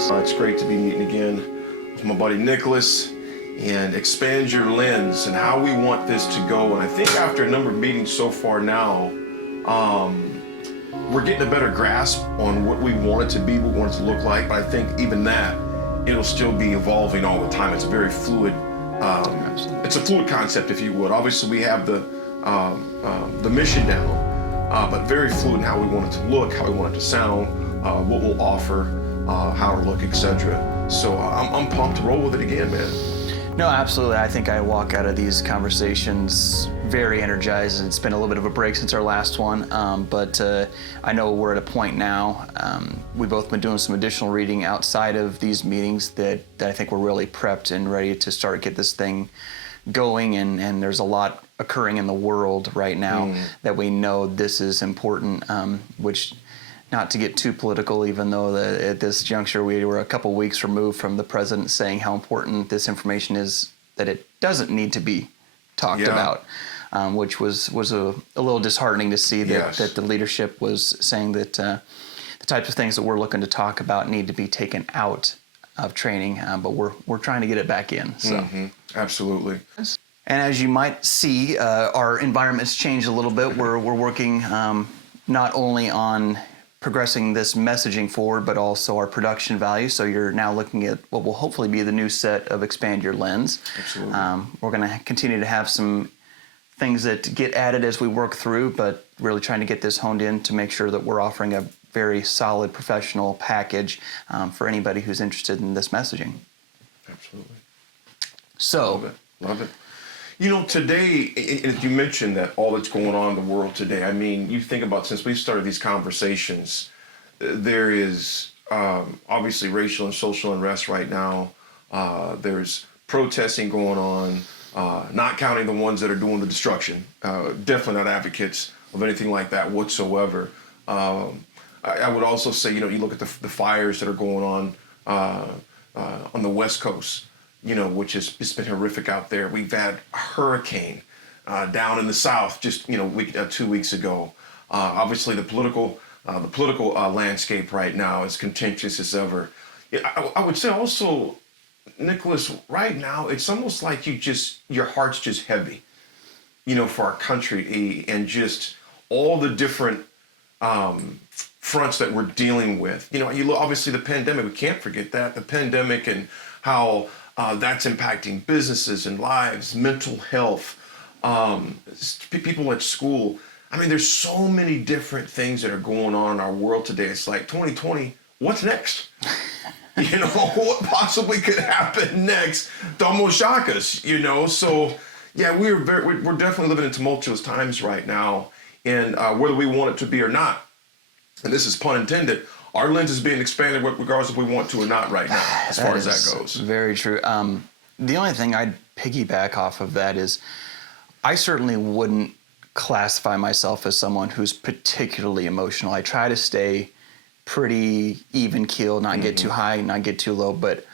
Nicholas. It's great to be meeting again with my buddy Nicholas and expand your lens and how we want this to go. And I think after a number of meetings so far now, we're getting a better grasp on what we want it to be, what we want it to look like. But I think even that, it'll still be evolving all the time. It's a very fluid, it's a fluid concept, if you would. Obviously, we have the mission down, but very fluid in how we want it to look, how we want it to sound, what we'll offer, how it'll look, etc. So I'm pumped to roll with it again, man. No, absolutely. I think I walk out of these conversations very energized. It's been a little bit of a break since our last one, but I know we're at a point now. We've both been doing some additional reading outside of these meetings that I think we're really prepped and ready to start get this thing going, and there's a lot occurring in the world right now that we know this is important, which, not to get too political, even though at this juncture we were a couple weeks removed from the president saying how important this information is, that it doesn't need to be talked about, which was a little disheartening to see that, that the leadership was saying that the types of things that we're looking to talk about need to be taken out of training, but we're trying to get it back in. So Absolutely. And as you might see, our environment's changed a little bit. We're working not only on progressing this messaging forward, but also our production value. So you're now looking at what will hopefully be the new set of Expand Your Lens. Absolutely. We're going to continue to have some things that get added as we work through, but really trying to get this honed in to make sure that we're offering a very solid professional package for anybody who's interested in this messaging. Absolutely. So, Love it. You know, today, and you mentioned that all that's going on in the world today, I mean, you think about, since we started these conversations, there is obviously racial and social unrest right now. There's protesting going on, not counting the ones that are doing the destruction. Definitely not advocates of anything like that whatsoever. I would also say, you know, you look at the fires that are going on the West Coast, you know, which is, it's been horrific out there. We've had a hurricane down in the South just, you know, 2 weeks ago. Obviously, the political landscape right now is contentious as ever. I would say also, Nicholas, right now, it's almost like your heart's just heavy, you know, for our country and just all the different fronts that we're dealing with. You know, you look, obviously the pandemic, we can't forget that, the pandemic and how that's impacting businesses and lives, mental health, people at school. I mean, there's so many different things that are going on in our world today. It's like 2020, what's next? You know, what possibly could happen next to almost shock us, you know? So, yeah, we're definitely living in tumultuous times right now. And whether we want it to be or not, and this is pun intended, our lens is being expanded regardless if we want to or not right now, as far as that goes. Very true. The only thing I'd piggyback off of that is I certainly wouldn't classify myself as someone who's particularly emotional. I try to stay pretty even keel, not get too high, not get too low. But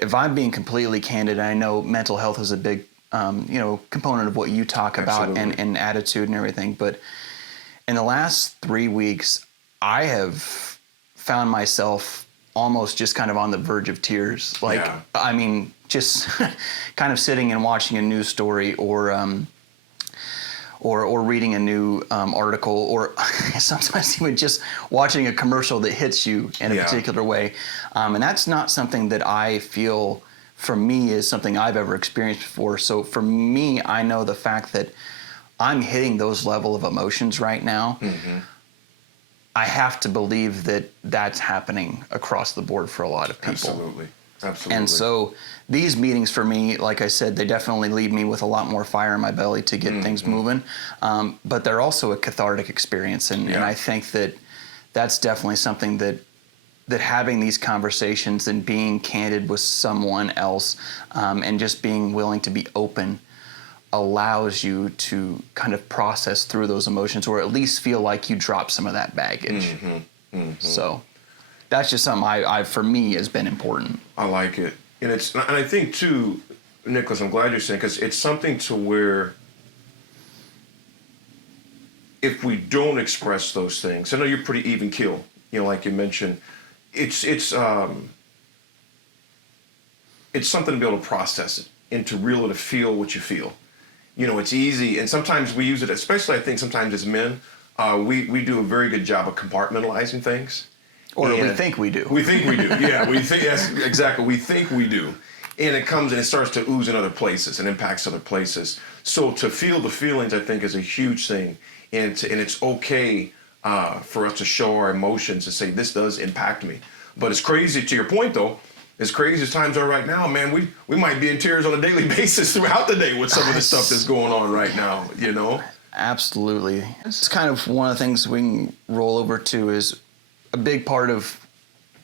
if I'm being completely candid, I know mental health is a big you know, component of what you talk about and attitude and everything. But in the last 3 weeks, I have found myself almost just kind of on the verge of tears. Like, I mean, just kind of sitting and watching a news story or reading a new article, or sometimes even just watching a commercial that hits you in a particular way. And that's not something that I feel, for me, is something I've ever experienced before. So for me, I know the fact that I'm hitting those level of emotions right now. I have to believe that that's happening across the board for a lot of people. Absolutely. And so these meetings for me, like I said, they definitely leave me with a lot more fire in my belly to get things moving. But they're also a cathartic experience. And I think that that's definitely something that having these conversations and being candid with someone else and just being willing to be open allows you to kind of process through those emotions, or at least feel like you drop some of that baggage. So that's just something I for me has been important. I like it. And I think too, Nicholas, I'm glad you're saying, because it's something to where if we don't express those things, I know you're pretty even keel, you know, like you mentioned, it's it's something to be able to process it and to really to feel what you feel. You know, it's easy, and sometimes we use it, especially I think sometimes as men, we do a very good job of compartmentalizing things. Or we think we do. We think we do. Yeah, we think, yes, exactly. We think we do. And it comes and it starts to ooze in other places and impacts other places. So to feel the feelings, I think, is a huge thing. And it's okay for us to show our emotions and say, this does impact me. But it's crazy, to your point, though, as crazy as times are right now, man, we might be in tears on a daily basis throughout the day with some of the stuff that's going on right now, you know? Absolutely. It's kind of one of the things we can roll over to is a big part of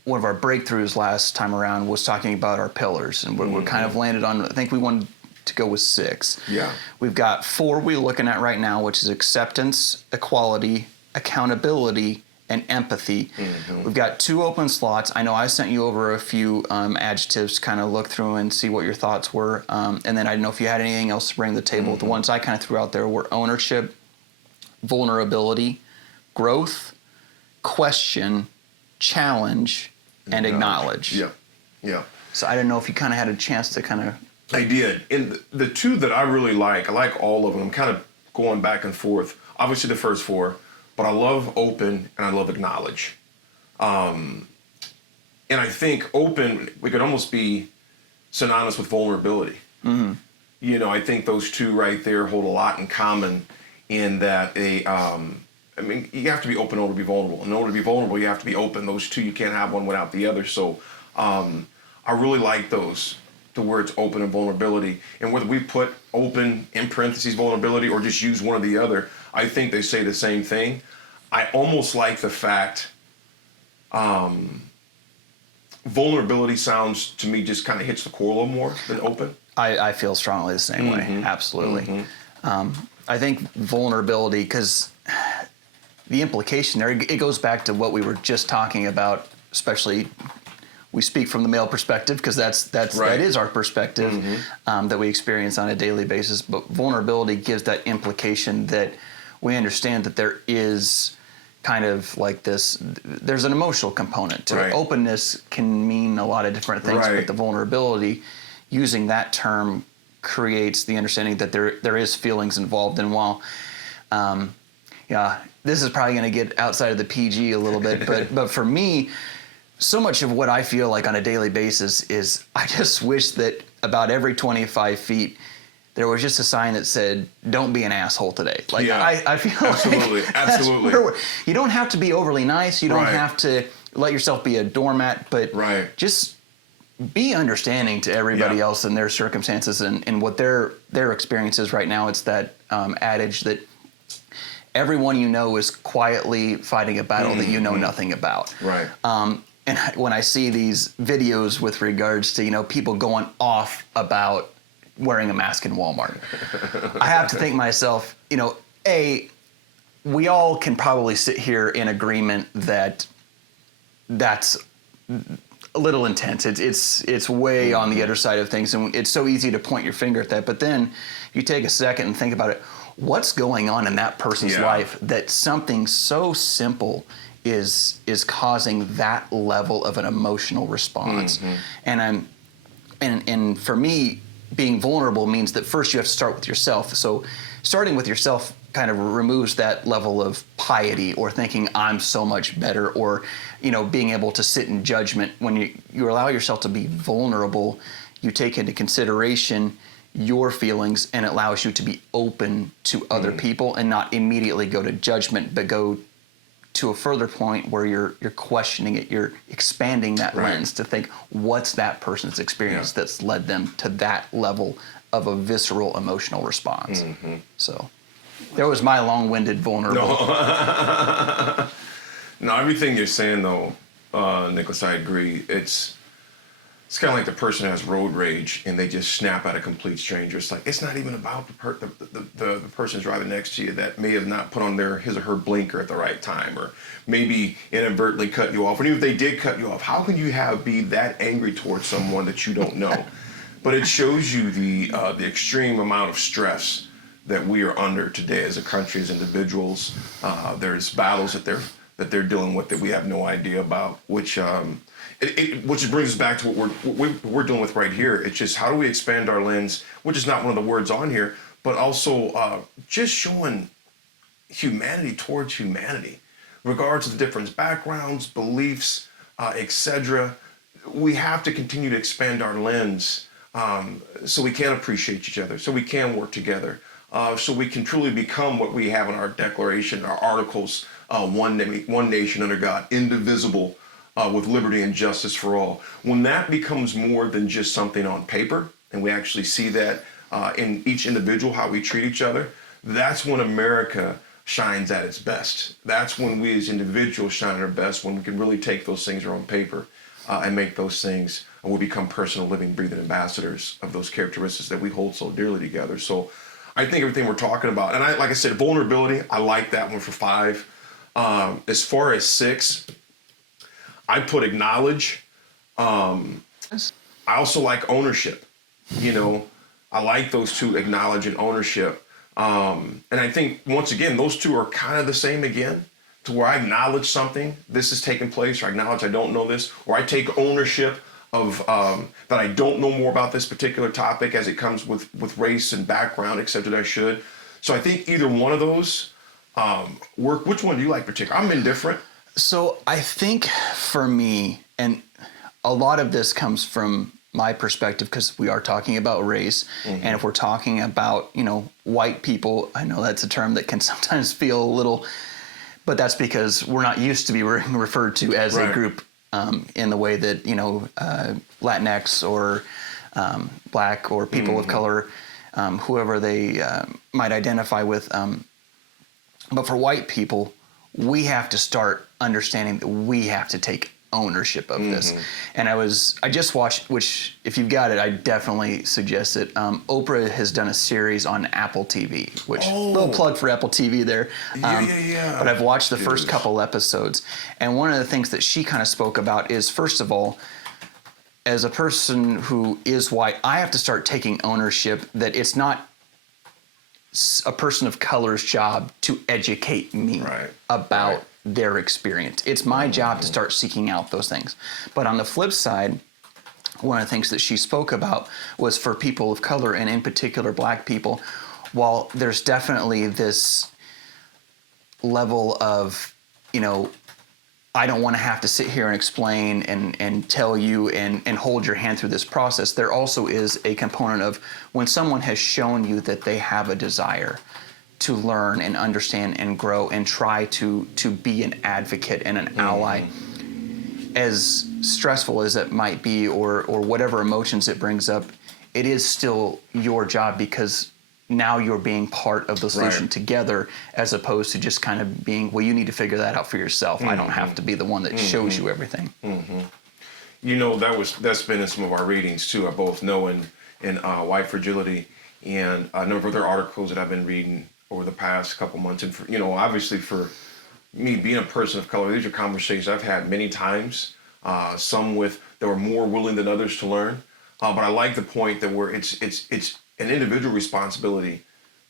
one of our breakthroughs last time around was talking about our pillars. And we're kind of landed on, I think we wanted to go with 6. Yeah. We've got 4 we're looking at right now, which is acceptance, equality, accountability, and empathy. We've got 2 open slots. I know I sent you over a few adjectives to kind of look through and see what your thoughts were. And then I didn't know if you had anything else to bring to the table. The ones I kind of threw out there were ownership, vulnerability, growth, question, challenge, and acknowledge. Yeah, yeah. So I didn't know if you kind of had a chance to kind of... I did. And the 2 that I really like, I like all of them. I'm kind of going back and forth. Obviously the first 4, but I love open and I love acknowledge. And I think open, we could almost be synonymous with vulnerability. You know, I think those 2 right there hold a lot in common in that I mean, you have to be open in order to be vulnerable. In order to be vulnerable, you have to be open. Those 2, you can't have one without the other. So I really like those, the words open and vulnerability. And whether we put open in parentheses vulnerability or just use one or the other, I think they say the same thing. I almost like the fact vulnerability sounds to me just kind of hits the core a little more than open. I feel strongly the same way. Absolutely. I think vulnerability, because the implication there, it goes back to what we were just talking about, especially we speak from the male perspective because that is our perspective that we experience on a daily basis. But vulnerability gives that implication that we understand that there is kind of like this, there's an emotional component to it. Openness can mean a lot of different things, but the vulnerability, using that term creates the understanding that there is feelings involved. And while, this is probably going to get outside of the PG a little bit, but for me, so much of what I feel like on a daily basis is I just wish that about every 25 feet, there was just a sign that said, don't be an asshole today. Like, I feel absolutely. You don't have to be overly nice. You don't have to let yourself be a doormat, but just be understanding to everybody else and their circumstances and what their experience is right now. It's that adage that everyone you know is quietly fighting a battle that you know nothing about. And when I see these videos with regards to, people going off about wearing a mask in Walmart, I have to think myself, we all can probably sit here in agreement that that's a little intense. It's way on the other side of things, and it's so easy to point your finger at that. But then you take a second and think about it. What's going on in that person's life that something so simple is causing that level of an emotional response? And for me, being vulnerable means that first you have to start with yourself. So starting with yourself kind of removes that level of piety or thinking I'm so much better, or being able to sit in judgment. When you allow yourself to be vulnerable, you take into consideration your feelings, and it allows you to be open to other people and not immediately go to judgment, but go to a further point where you're questioning it, you're expanding that lens to think, what's that person's experience that's led them to that level of a visceral emotional response. So there was my long-winded vulnerable. No, everything you're saying though, Nicholas, I agree. It's kind of like the person who has road rage and they just snap at a complete stranger. It's like, it's not even about the person driving next to you that may have not put on his or her blinker at the right time, or maybe inadvertently cut you off. And even if they did cut you off, how can you be that angry towards someone that you don't know? But it shows you the extreme amount of stress that we are under today as a country, as individuals. There's battles that that they're dealing with that we have no idea about, which which brings us back to what we're dealing with right here. It's just how do we expand our lens, which is not one of the words on here, but also just showing humanity towards humanity, regardless of the different backgrounds, beliefs, etc. We have to continue to expand our lens so we can appreciate each other, so we can work together, so we can truly become what we have in our declaration, our articles, one nation under God, indivisible, with liberty and justice for all. When that becomes more than just something on paper, and we actually see that in each individual, how we treat each other, that's when America shines at its best. That's when we as individuals shine at our best, when we can really take those things on paper and make those things, and we become personal, living, breathing ambassadors of those characteristics that we hold so dearly together. So I think everything we're talking about, and like I said, vulnerability, I like that one for 5. As far as 6, I put acknowledge. I also like ownership. I like those two, acknowledge and ownership. And I think, once again, those two are kind of the same again, to where I acknowledge something, this is taking place, or I acknowledge I don't know this, or I take ownership of that I don't know more about this particular topic as it comes with race and background, except that I should. So I think either one of those work. Which one do you like particularly? I'm indifferent. So I think for me, and a lot of this comes from my perspective because we are talking about race. Mm-hmm. And if we're talking about, white people, I know that's a term that can sometimes feel a little, but that's because we're not used to be referred to as a group in the way that, Latinx or Black or people of color, whoever they might identify with. But for white people, we have to start understanding that we have to take ownership of this. And I just watched, which if you've got it, I definitely suggest it. Oprah has done a series on Apple TV, which little plug for Apple TV there. Yeah. But I've watched the first couple episodes. And one of the things that she kind of spoke about is, first of all, as a person who is white, I have to start taking ownership that it's not a person of color's job to educate me about their experience. It's my job to start seeking out those things. But on the flip side, one of the things that she spoke about was for people of color, and in particular Black people, while there's definitely this level of, I don't want to have to sit here and explain and tell you and hold your hand through this process. There also is a component of when someone has shown you that they have a desire to learn and understand and grow and try to be an advocate and an ally, as stressful as it might be or whatever emotions it brings up, it is still your job, because now you're being part of the solution together, as opposed to just kind of being, well, you need to figure that out for yourself. I don't have to be the one that shows you everything. That's been in some of our readings too. I both know in White Fragility and a number of other articles that I've been reading over the past couple months. And obviously for me being a person of color, these are conversations I've had many times. Some that were more willing than others to learn. But I like the point that where it's an individual responsibility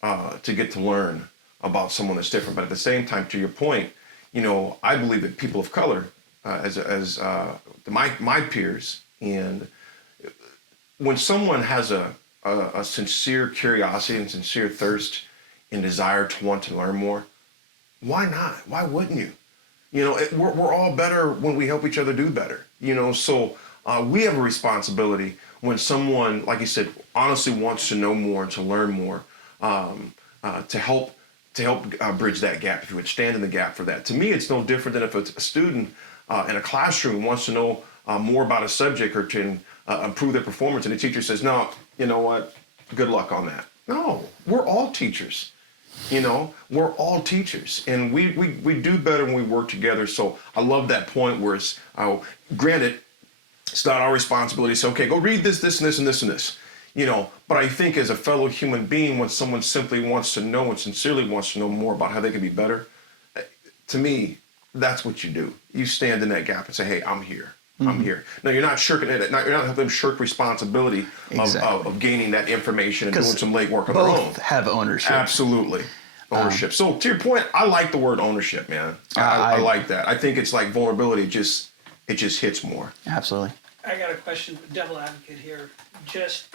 to get to learn about someone that's different. But at the same time, to your point, I believe that people of color, as my peers, and when someone has a sincere curiosity and sincere thirst and desire to want to learn more, why not? Why wouldn't you? We're all better when we help each other do better. So we have a responsibility when someone, like you said, honestly wants to know more and to learn more, to help bridge that gap, if you would stand in the gap for that. To me, it's no different than if a student in a classroom wants to know more about a subject or to improve their performance, and the teacher says, no, you know what, good luck on that. No, we're all teachers. We're all teachers, and we do better when we work together. So I love that point where it's, granted, it's not our responsibility to say, okay, go read this, this, and this, and this, and this. But I think as a fellow human being, when someone simply wants to know and sincerely wants to know more about how they can be better, to me, that's what you do. You stand in that gap and say, hey, I'm here. I'm here. Now, you're not shirking it. You're not helping them shirk responsibility of gaining that information and doing some legwork on their own. Both have ownership. Absolutely. Ownership. So to your point, I like the word ownership, man. I like that. I think it's like vulnerability. It just hits more. Absolutely. I got a question, devil advocate here. Just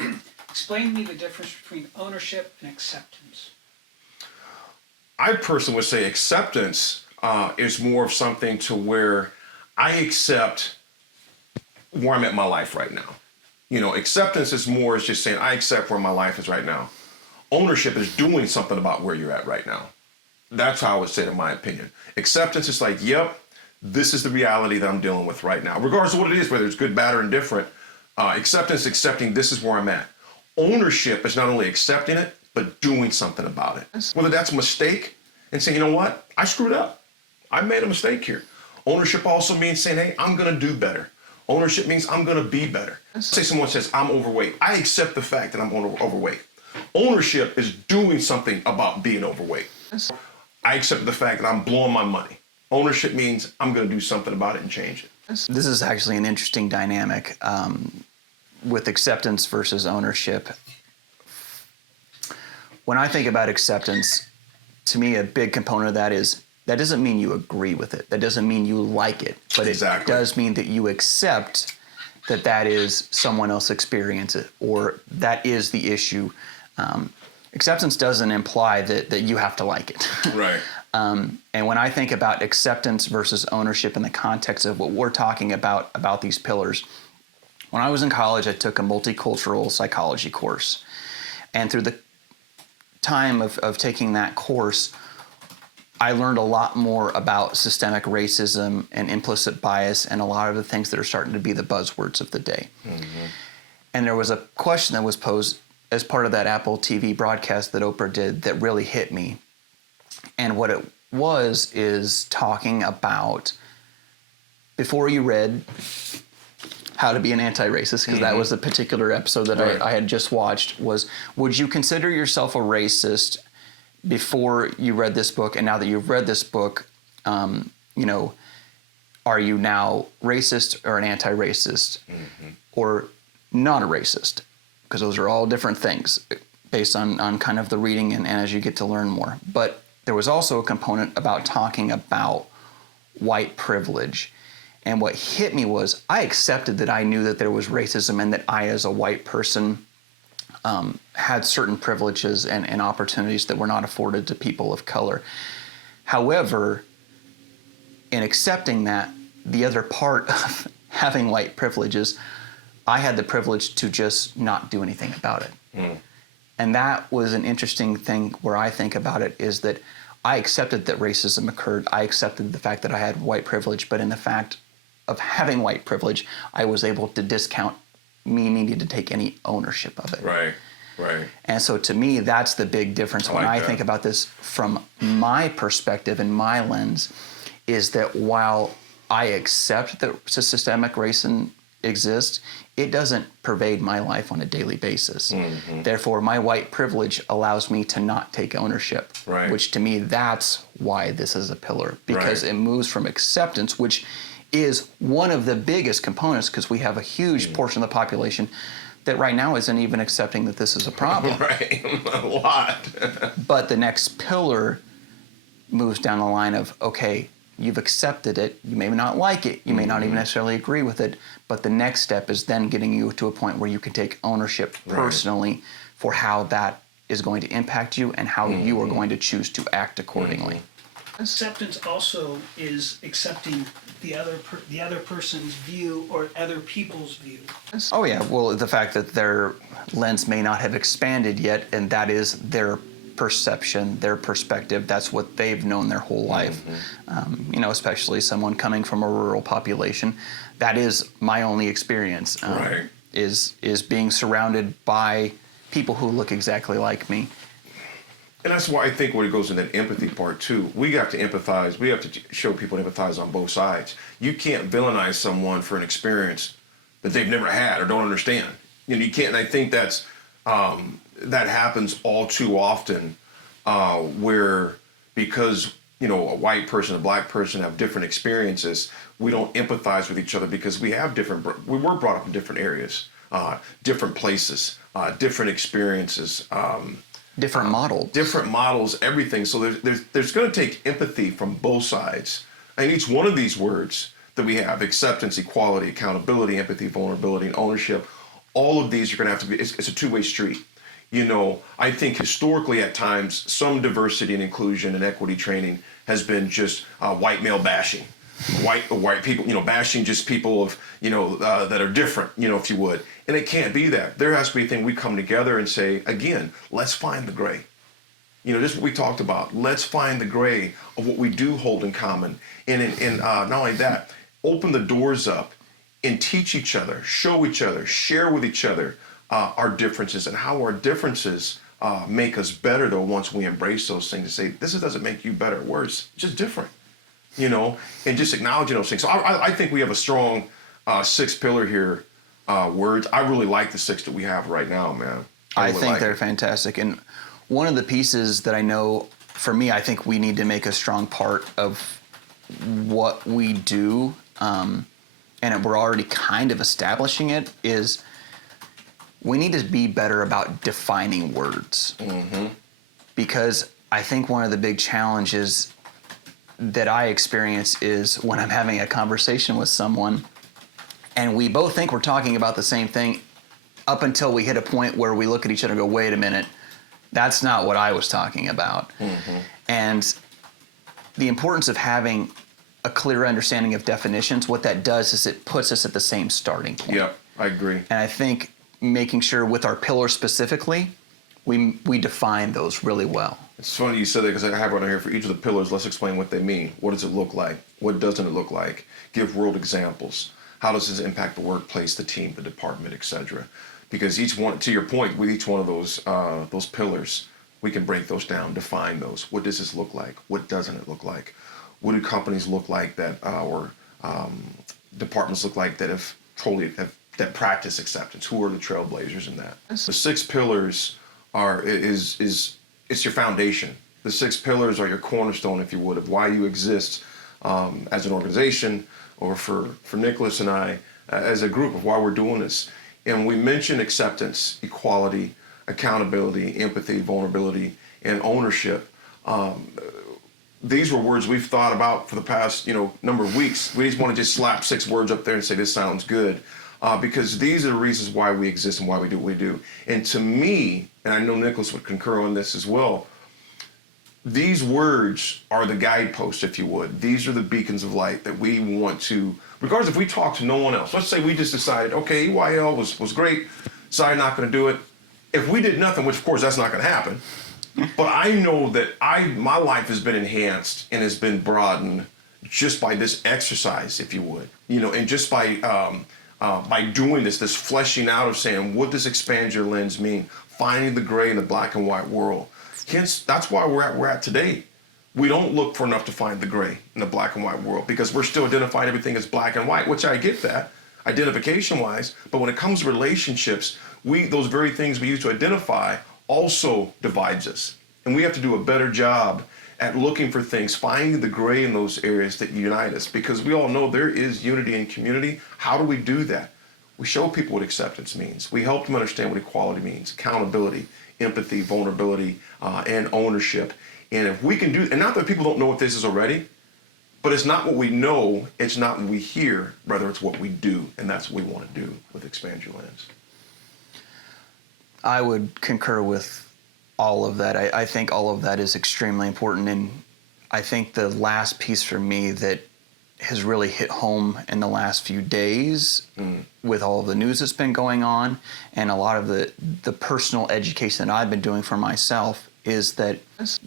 explain to me the difference between ownership and acceptance. I personally would say acceptance is more of something to where I accept where I'm at in my life right now. You know, acceptance is more as just saying I accept where my life is right now. Ownership is doing something about where you're at right now. That's how I would say it in my opinion. Acceptance is like, yep, this is the reality that I'm dealing with right now. Regardless of what it is, whether it's good, bad, or indifferent, acceptance, accepting this is where I'm at. Ownership is not only accepting it, but doing something about it. Whether that's a mistake and saying, you know what, I screwed up. I made a mistake here. Ownership also means saying, hey, I'm going to do better. Ownership means I'm going to be better. Say someone says, I'm overweight. I accept the fact that I'm overweight. Ownership is doing something about being overweight. I accept the fact that I'm blowing my money. Ownership means I'm going to do something about it and change it. This is actually an interesting dynamic with acceptance versus ownership. When I think about acceptance, to me, a big component of that is that doesn't mean you agree with it. That doesn't mean you like it. But it does mean that you accept that that is someone else's experience or that is the issue. Acceptance doesn't imply that you have to like it. Right. And when I think about acceptance versus ownership in the context of what we're talking about these pillars, when I was in college, I took a multicultural psychology course. And through the time of taking that course, I learned a lot more about systemic racism and implicit bias and a lot of the things that are starting to be the buzzwords of the day. Mm-hmm. And there was a question that was posed as part of that Apple TV broadcast that Oprah did that really hit me. And what it was is talking about, before you read How to Be an Anti-Racist, because that was the particular episode that I had just watched, was would you consider yourself a racist before you read this book, and now that you've read this book, you know, are you now racist or an anti-racist or not a racist? Because those are all different things based on kind of the reading and as you get to learn more. But there was also a component about talking about white privilege. And what hit me was I accepted that I knew that there was racism and that I, as a white person, had certain privileges and opportunities that were not afforded to people of color. However, in accepting that, the other part of having white privileges, I had the privilege to just not do anything about it. Mm. And that was an interesting thing where I think about it is that I accepted that racism occurred. I accepted the fact that I had white privilege, but in the fact of having white privilege, I was able to discount me needing to take any ownership of it. Right, right. And so to me, that's the big difference when I think about this from my perspective and my lens, is that while I accept that systemic racism exists, it doesn't pervade my life on a daily basis. Mm-hmm. Therefore, my white privilege allows me to not take ownership, which to me, that's why this is a pillar, because it moves from acceptance, which is one of the biggest components, because we have a huge portion of the population that right now isn't even accepting that this is a problem. Right, a lot. But the next pillar moves down the line of, okay, you've accepted it, you may not like it, you may not even necessarily agree with it, but the next step is then getting you to a point where you can take ownership personally for how that is going to impact you and how you are going to choose to act accordingly. Acceptance also is accepting the other person's view or other people's view. Oh yeah, well, the fact that their lens may not have expanded yet, and that is their perception, their perspective, that's what they've known their whole life. You know, especially someone coming from a rural population, that is my only experience, is being surrounded by people who look exactly like me. And that's why I think when it goes in that empathy part too, we have to empathize. We have to show people empathize on both sides. You can't villainize someone for an experience that they've never had or don't understand. You know, you can't. And I think that's that happens all too often, where because you know a white person, a black person have different experiences, we don't empathize with each other because we have different. We were brought up in different areas, different places, different experiences. different models. Different models, everything. So there's going to take empathy from both sides. And each one of these words that we have, acceptance, equality, accountability, empathy, vulnerability, and ownership, all of these are going to have to be, it's a two-way street. I think historically at times, some diversity and inclusion and equity training has been just white male bashing. White people, bashing just people of, that are different, if you would. And it can't be that. There has to be a thing we come together and say, again, let's find the gray. Just what we talked about. Let's find the gray of what we do hold in common. And not only that, open the doors up and teach each other, show each other, share with each other our differences and how our differences make us better, though, once we embrace those things and say, this doesn't make you better or worse, it's just different. And just acknowledging those things. So I think we have a strong 6 pillar here, words. I really like the 6 that we have right now, man. I think they're fantastic. And one of the pieces that I know, for me, I think we need to make a strong part of what we do, and we're already kind of establishing it, is we need to be better about defining words. Mm-hmm. Because I think one of the big challenges that I experience is when I'm having a conversation with someone and we both think we're talking about the same thing up until we hit a point where we look at each other and go, wait a minute, that's not what I was talking about. Mm-hmm. And the importance of having a clear understanding of definitions, what that does is it puts us at the same starting point. Yeah, I agree. And I think making sure with our pillars specifically, we define those really well. It's funny you said that because I have one here for each of the pillars. Let's explain what they mean. What does it look like? What doesn't it look like? Give world examples. How does this impact the workplace, the team, the department, etc.? Because each one, to your point, with each one of those pillars, we can break those down, define those. What does this look like? What doesn't it look like? What do companies look like that, or departments look like that that practice acceptance? Who are the trailblazers in that? The 6 pillars it's your foundation. The 6 pillars are your cornerstone, if you would, of why you exist as an organization, or for Nicholas and I as a group, of why we're doing this. And we mentioned acceptance, equality, accountability, empathy, vulnerability, and ownership. These were words we've thought about for the past number of weeks. We just want to just slap 6 words up there and say this sounds good. Because these are the reasons why we exist and why we do what we do. And to me, and I know Nicholas would concur on this as well, these words are the guideposts, if you would. These are the beacons of light that we want to, regardless if we talk to no one else. Let's say we just decided, okay, EYL was great, sorry, not going to do it. If we did nothing, which of course that's not going to happen, but I know that my life has been enhanced and has been broadened just by this exercise, if you would, and just by doing this fleshing out of saying, what does expand your lens mean? Finding the gray in the black and white world. Hence, that's why we're at today. We don't look for enough to find the gray in the black and white world, because we're still identifying everything as black and white, which I get that, identification-wise. But when it comes to relationships, those very things we use to identify also divides us. And we have to do a better job at looking for things, finding the gray in those areas that unite us, because we all know there is unity in community. How do we do that? We show people what acceptance means. We help them understand what equality means, accountability, empathy, vulnerability, and ownership. And if we can do, and not that people don't know what this is already, but it's not what we know, it's not what we hear, rather it's what we do, and that's what we want to do with Expand Your Lens. I would concur with all of that. I think all of that is extremely important, and I think the last piece for me that has really hit home in the last few days with all of the news that's been going on and a lot of the personal education that I've been doing for myself is that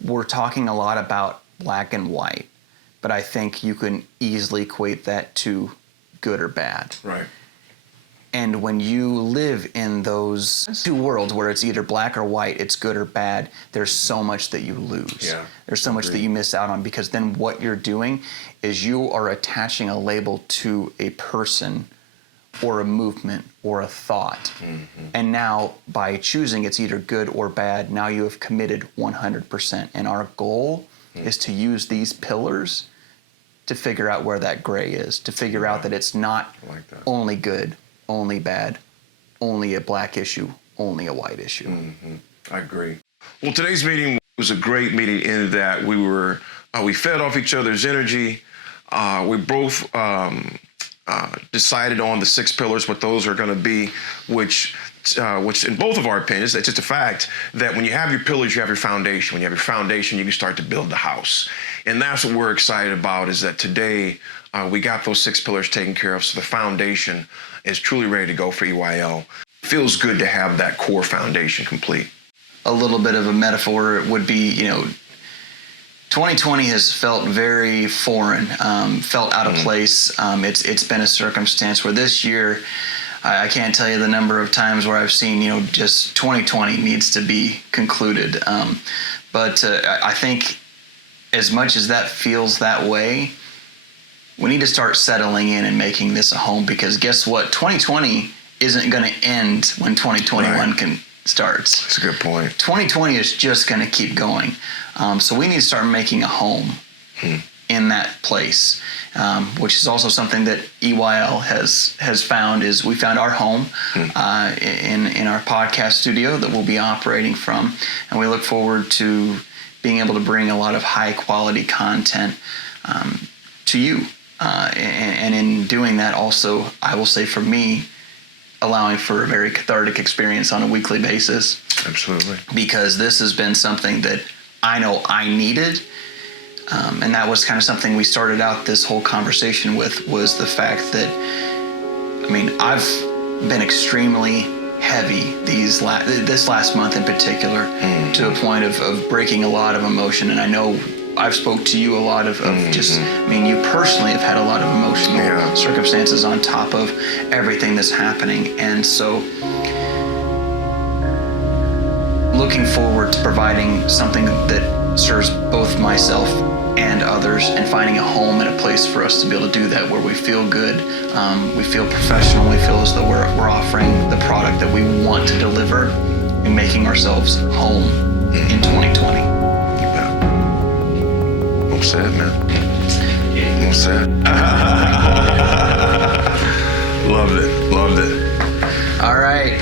we're talking a lot about black and white, but I think you can easily equate that to good or bad. Right. And when you live in those 2 worlds where it's either black or white, it's good or bad, there's so much that you lose. Yeah, there's so much that you miss out on, because then what you're doing is you are attaching a label to a person or a movement or a thought. Mm-hmm. And now by choosing it's either good or bad, now you have committed 100%. And our goal is to use these pillars to figure out where that gray is, to figure out that it's not only good, only bad, only a black issue, only a white issue. Mm-hmm. I agree. Well, today's meeting was a great meeting in that we fed off each other's energy. We both decided on the 6 pillars, what those are going to be, which in both of our opinions, it's just a fact that when you have your pillars, you have your foundation. When you have your foundation, you can start to build the house. And that's what we're excited about, is that today we got those 6 pillars taken care of. So the foundation is truly ready to go for EYL. It feels good to have that core foundation complete. A little bit of a metaphor would be, 2020 has felt very foreign, felt out of place. It's been a circumstance where this year, I can't tell you the number of times where I've seen, just 2020 needs to be concluded. But I think as much as that feels that way, we need to start settling in and making this a home, because guess what? 2020 isn't going to end when 2021 starts. That's a good point. 2020 is just going to keep going. So we need to start making a home in that place, which is also something that EYL has found. Is we found our home in our podcast studio that we'll be operating from, and we look forward to being able to bring a lot of high quality content to you. And in doing that, also, I will say for me, allowing for a very cathartic experience on a weekly basis. Absolutely. Because this has been something that I know I needed. And that was kind of something we started out this whole conversation with, was the fact that, I've been extremely heavy this last month in particular, to a point of breaking a lot of emotion. And I know I've spoke to you a lot of just, you personally have had a lot of emotional circumstances on top of everything that's happening. And so looking forward to providing something that serves both myself and others, and finding a home and a place for us to be able to do that, where we feel good, we feel professional, we feel as though we're offering the product that we want to deliver, and making ourselves home in 2020. Well said, man. Well said. Loved it. All right.